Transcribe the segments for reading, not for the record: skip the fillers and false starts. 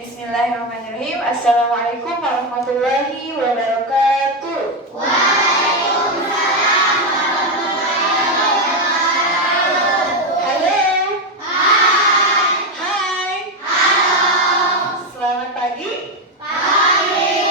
Bismillahirrahmanirrahim. Assalamualaikum warahmatullahi wabarakatuh. Waalaikumsalam warahmatullahi wabarakatuh. Halo. Hai. Hai. Halo. Selamat pagi. Pagi.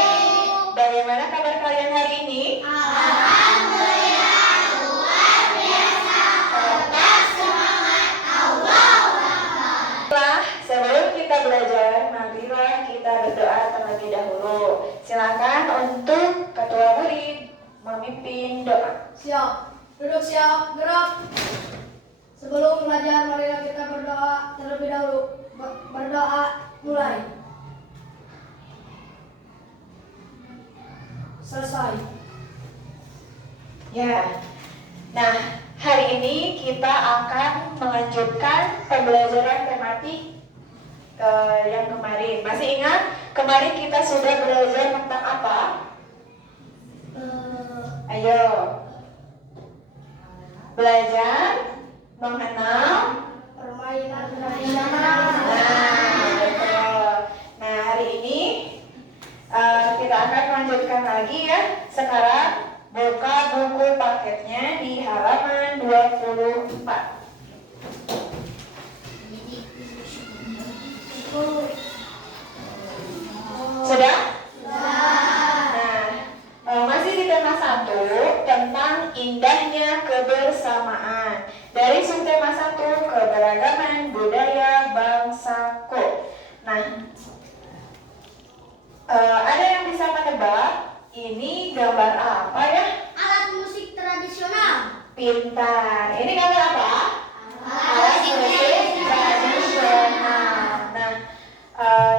Bagaimana kabar kalian hari ini? Alhamdulillah luar biasa. Tetap semangat. Allahu Akbar. Sebelum kita belajar, marilah kita berdoa terlebih dahulu. Silakan untuk ketua murid memimpin doa. Siap, duduk siap, gerak. Sebelum belajar, marilah kita berdoa terlebih dahulu. Berdoa mulai. Selesai. Ya. Nah, hari ini kita akan melanjutkan pembelajaran tematik yang kemarin. Masih ingat? Kemarin kita sudah belajar tentang apa? Ayo. Belajar mengenal Permainan tradisional. Nah, betul. Nah, hari ini kita akan lanjutkan lagi ya. Sekarang buka buku paketnya di halaman 24. Sudah? Nah, masih di tema 1 tentang indahnya kebersamaan. Dari subtema 1 keberagaman budaya bangsaku. Nah, ada yang bisa menebak ini gambar apa ya? Alat musik tradisional. Pintar. Ini gambar apa? Alat musik tradisional. Nah,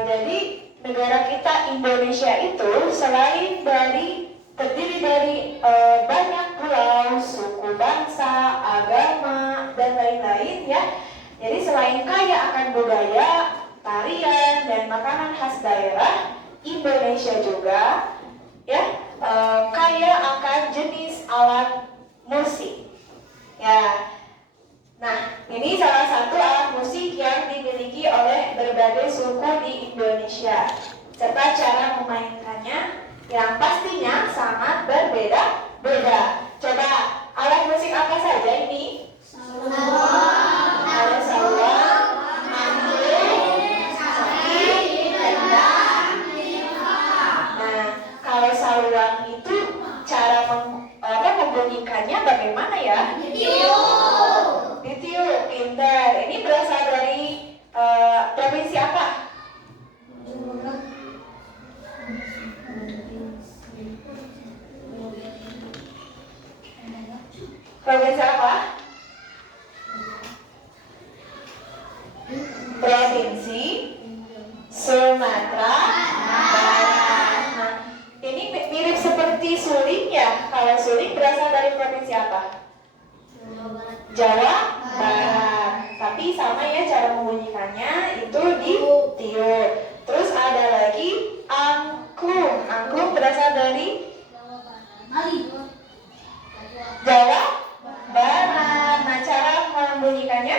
jadi negara kita Indonesia itu selain terdiri dari banyak pulau, suku bangsa, agama, dan lain-lain ya. Jadi selain kaya akan budaya, tarian, dan makanan khas daerah, Indonesia juga ya kaya akan jenis alat musik. Ya. Nah, ini salah satu alat musik yang dimiliki oleh berbagai suku di Indonesia, serta cara memainkannya yang pastinya sangat berbeda-beda. Coba, alat musik apa saja ini? Ada saluang, angklung, sapi, kendang. Nah, kalau saluang itu cara membunyikannya bagaimana ya? Ditiup, pintar. Ini berasal dari provinsi apa? Provinsi apa? Provinsi Sumatera Barat. Nah, ini mirip seperti suling ya. Kalau suling berasal dari provinsi apa? Jawa Barat. Tapi sama ya cara membunyikannya itu ditiup. Terus ada lagi angklung. Angklung berasal dari Jawa Barat. Nah, cara membunyikannya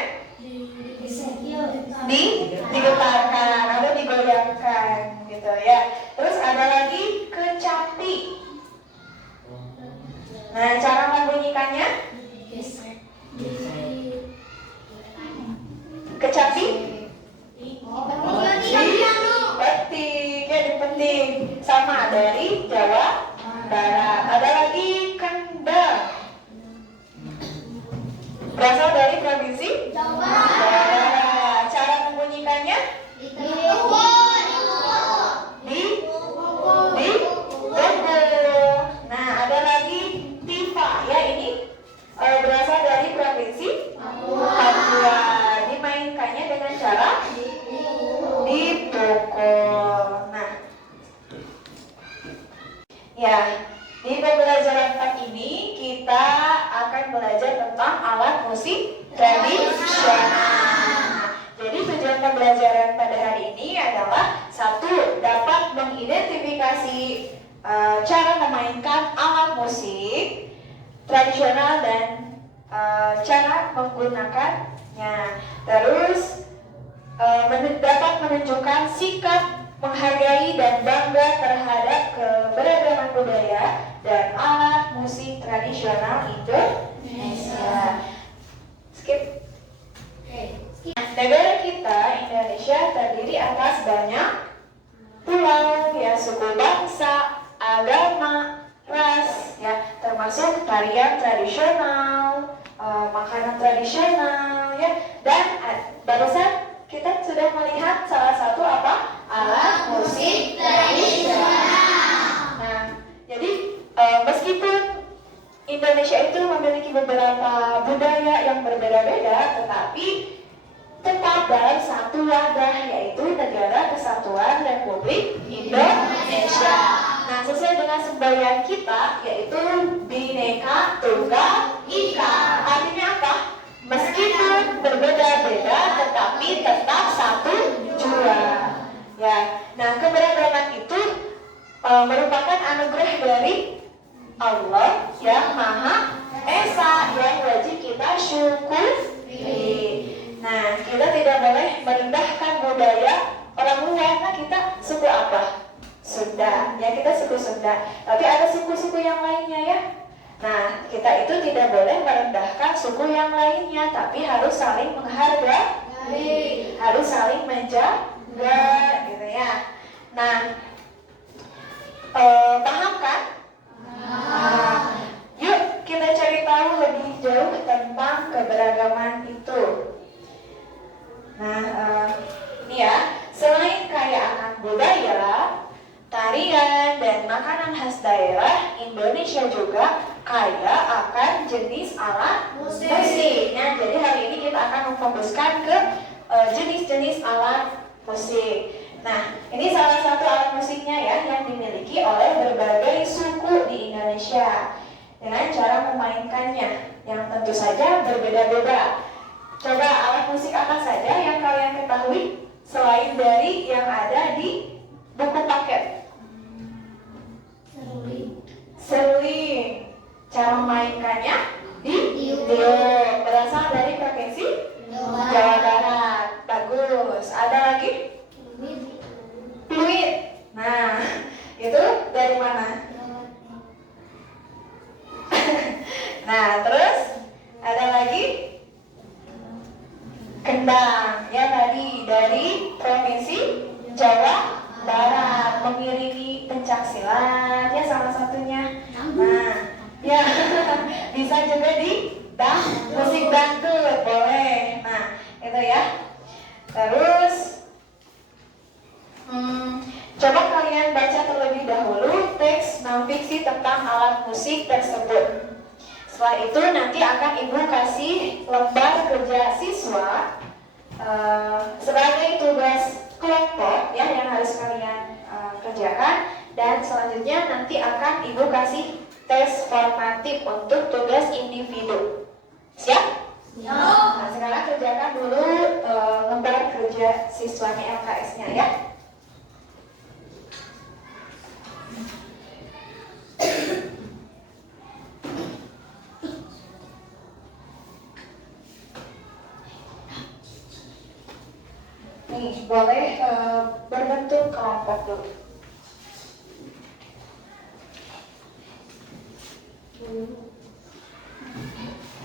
digetarkan atau digoyangkan gitu ya. Terus ada lagi kecapi. Nah, cara membunyikannya kecapi petik ya, dipetik sama dari Jawa Barat. Ada lagi kendang berasal dari provinsi Jawa Barat. Cara membunyikannya dipukul. Nah, ada lagi tifa ya, ini berasal dari provinsi Papua. Dimainkannya dengan cara dipukul. Nah, ya, di pembelajaran 4 ini kita akan belajar tentang alat musik tradisional. Jadi tujuan pembelajaran pada hari ini adalah 1. Dapat mengidentifikasi cara memainkan alat musik tradisional dan cara menggunakannya. Terus dapat menunjukkan sikap menghargai dan bangga terhadap keberagaman budaya dan alat musik tradisional Indonesia. Skip. Negara kita Indonesia terdiri atas banyak pulau, ya, suku bangsa, agama, ras, ya, termasuk tarian tradisional, makanan tradisional, ya, dan barusan kita sudah melihat salah satu apa? Alat musik tradisional. Nah, jadi meskipun Indonesia itu memiliki beberapa budaya yang berbeda-beda, tetapi tetap dalam satu wadah, yaitu Negara Kesatuan Republik Indonesia. Nah, sesuai dengan semboyan kita, yaitu Bhinneka Tunggal Ika. Artinya apa? Meskipun berbeda-beda, tetapi tetap satu jua. Ya, nah keberagaman itu merupakan anugerah dari Allah yang Maha Esa yang wajib kita syukuri. Nah, kita tidak boleh merendahkan budaya orang luar. Nah, kita suku apa? Sunda. Ya, kita suku Sunda. Tapi ada suku-suku yang lainnya, ya. Nah, kita itu tidak boleh merendahkan suku yang lainnya, tapi harus saling menghargai, harus saling menjaga, gitu ya. Nah, paham kan? Yuk kita cari tahu lebih jauh tentang keberagaman itu. Nah, ini ya, selain kaya akan budaya, tarian, dan makanan khas daerah, Indonesia juga kaya akan jenis alat musik. Nah, jadi hari ini kita akan memfokuskan ke jenis-jenis alat musik. Nah, ini salah satu alat musiknya ya yang dimiliki oleh berbagai suku di Indonesia dengan cara memainkannya yang tentu saja berbeda-beda. Coba alat musik apa saja yang kalian ketahui selain dari yang ada di buku paket? Seruling. Cara memainkannya di tiup. Berasal dari provinsi Jawa Barat. Bagus. Ada lagi? Fluid. Nah, itu dari mana? Nah, terus ada lagi? Kendang. Ya, tadi dari provinsi Jawa Barat, mengiringi pencaksilat, ya salah satunya. Nah, ya bisa juga di musik dangdut, boleh. Nah, itu ya. Terus coba kalian baca terlebih dahulu teks non-fiksi tentang alat musik tersebut. Setelah itu nanti akan Ibu kasih lembar kerja siswa sebagai tugas kelompok ya yang harus kalian kerjakan, dan selanjutnya nanti akan Ibu kasih tes formatif untuk tugas individu. Siap? Nah, sekarang kerjakan dulu lembar kerja siswanya LKS-nya ya. Nih, boleh berbentuk kelompok dulu.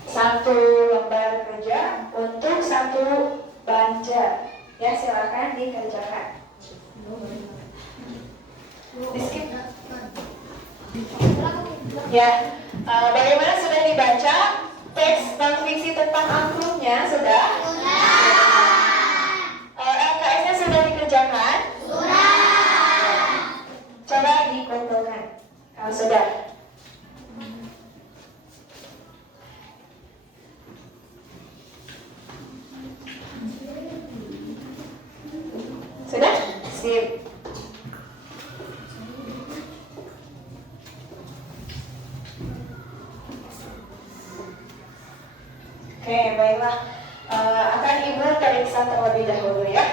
Satu lembar kerja untuk satu banja. Ya, silakan dikerjakan. Di-skip. Ya, bagaimana, sudah dibaca teks non-fiksi tentang angklungnya? Sudah? LKS-nya sudah dikerjakan? Coba dikumpulkan. Kalau sudah. Sudah? Sip. Oke, baiklah. Akan Ibu periksa terlebih dahulu ya.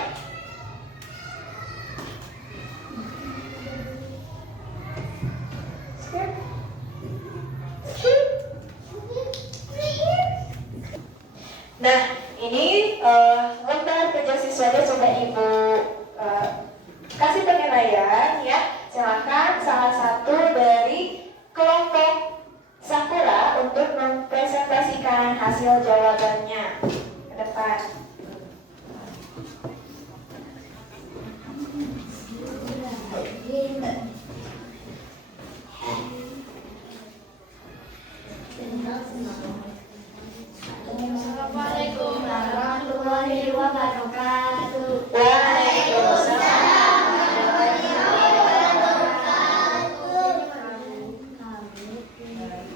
Nah, ini lembar kerja siswanya sudah Ibu kasih penilaian ya. Silakan salah satu dari kelompok Sakura untuk mempresentasikan hasil jawabannya ke depan. Assalamualaikum warahmatullahi wabarakatuh. Waalaikumsalam.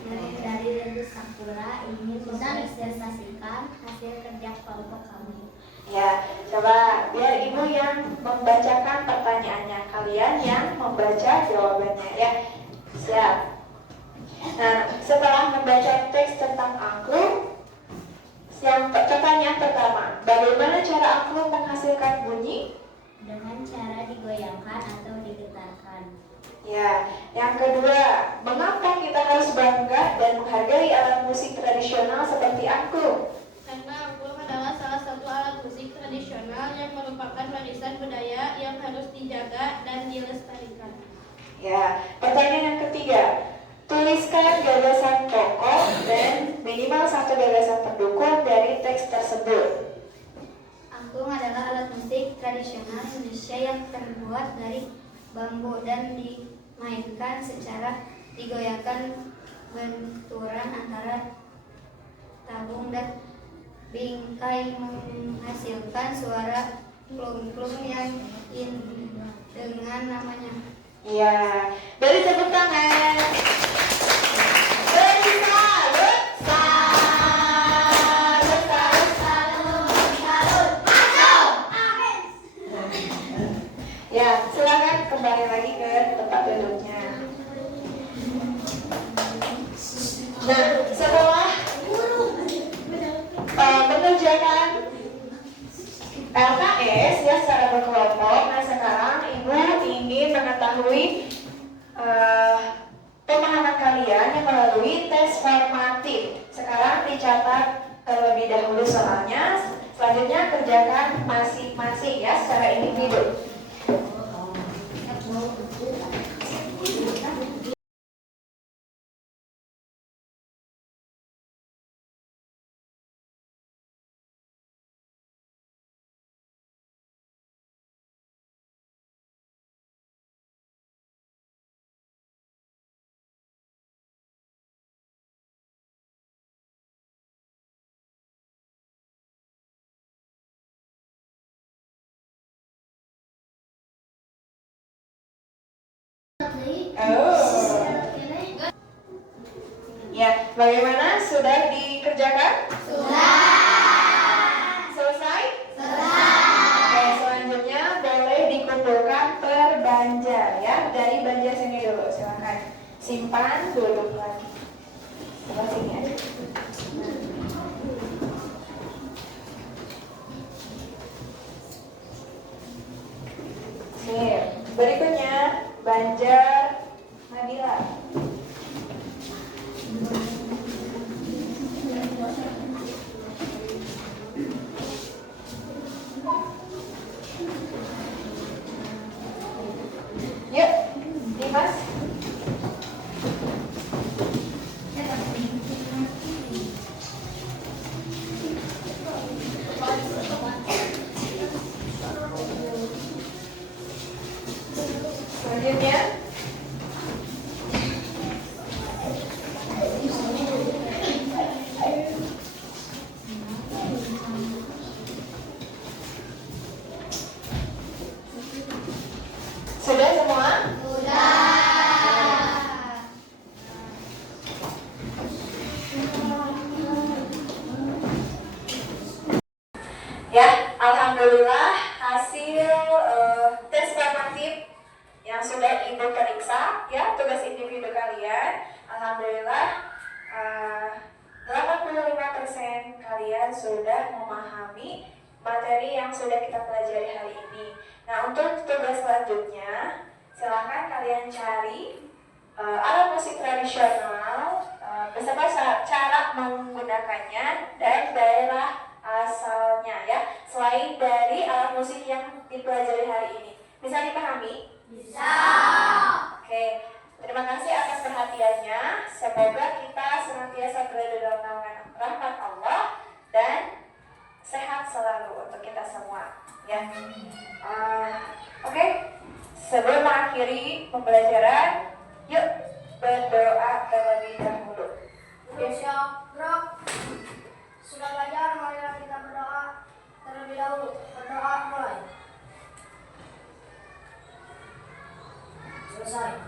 Kami dari Redu Sakura ingin mempresentasikan hasil kerja kelompok kami. Ya, coba biar ibu yang membacakan pertanyaannya, kalian yang membaca jawabannya ya. Siap. Nah, setelah membaca teks tentang angklung, yang pertanyaan pertama, bagaimana cara angklung menghasilkan bunyi? Dengan cara digoyangkan atau digetarkan. Ya, yang kedua, mengapa kita harus bangga dan menghargai alat musik tradisional seperti angklung? Karena angklung adalah salah satu alat musik tradisional yang merupakan warisan budaya yang harus dijaga dan dilestarikan. Ya, pertanyaan yang ketiga, tuliskan gagasan pokok dan minimal satu gagasan pendukung dari teks tersebut. Angklung adalah alat musik tradisional Indonesia yang terbuat dari bambu dan dimainkan secara digoyangkan benturan antara tabung dan bingkai menghasilkan suara klung-klung yang indah dengan namanya. Ya, dari tepuk tangan. Beri salut, salut, salut. Ya, silakan kembali lagi ke tempat duduknya. Nah, setelah mengerjakan LKS ya secara berkelompok, nah sekarang ibu ingin mengetahui pemahaman kalian yang melalui tes formatif. Sekarang dicatat terlebih dahulu soalnya, selanjutnya kerjakan masing-masing ya secara individu. Oh. Ya, bagaimana? Sudah dikerjakan? Selesai? Oke, selanjutnya boleh dikumpulkan per banjar ya. Dari banjar sini dulu, silakan. Simpan, duduk lagi. Sebelah sini aja. Sip. Berikutnya banjar Nabila. Yuk, Dimas. Selanjutnya sudah semua? Ya, alhamdulillah hasil tes formatif yang sudah ibu periksa ya, tugas individu kalian, alhamdulillah 85% kalian sudah memahami materi yang sudah kita pelajari hari ini. Nah, untuk tugas selanjutnya silahkan kalian cari alat musik tradisional beserta cara menggunakannya dan daerah asalnya ya, selain dari alat musik yang dipelajari hari ini. Bisa dipahami? Bisa. Oke, terima kasih atas perhatiannya. Semoga kita senantiasa berada dalam naungan rahmat Allah dan sehat selalu untuk kita semua. Ya. Oke, sebelum mengakhiri pembelajaran, yuk berdoa terlebih dahulu. Duduk siap, gerak. Sudah belajar, marilah kita berdoa terlebih dahulu. Berdoa mulai. Selesai.